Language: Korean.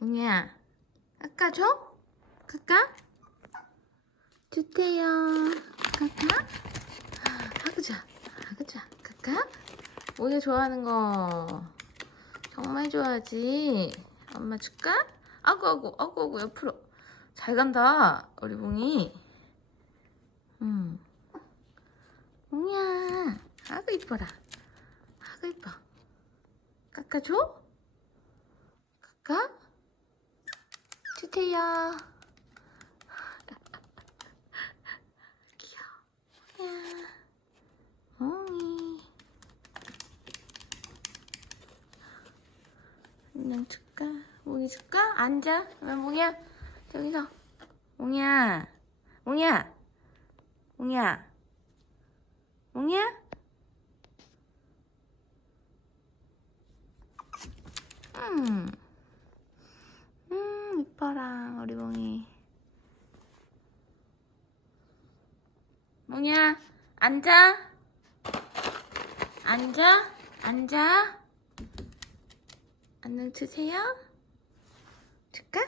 뭉이야, 깎아 줘? 깎아? 주세요. 깎아? 하그자, 하그자, 깎아? 뭉이 좋아하는 거 정말 좋아하지. 엄마 줄까? 아구 아구 아구 아구 옆으로 잘 간다 우리 뭉이. 음. 뭉이야, 아구 이뻐라. 아구 이뻐. 깎아줘? 깎아? 주세요. 귀여워. 야, 몽이. 안녕 줄까? 몽이 줄까? 앉아. 왜 몽이야? 저기서. 몽이야. 몽이야. 몽이야. 몽이야? 음. 우리 몽이. 몽이야, 앉아. 앉아. 앉아. 안녕 주세요. 줄까?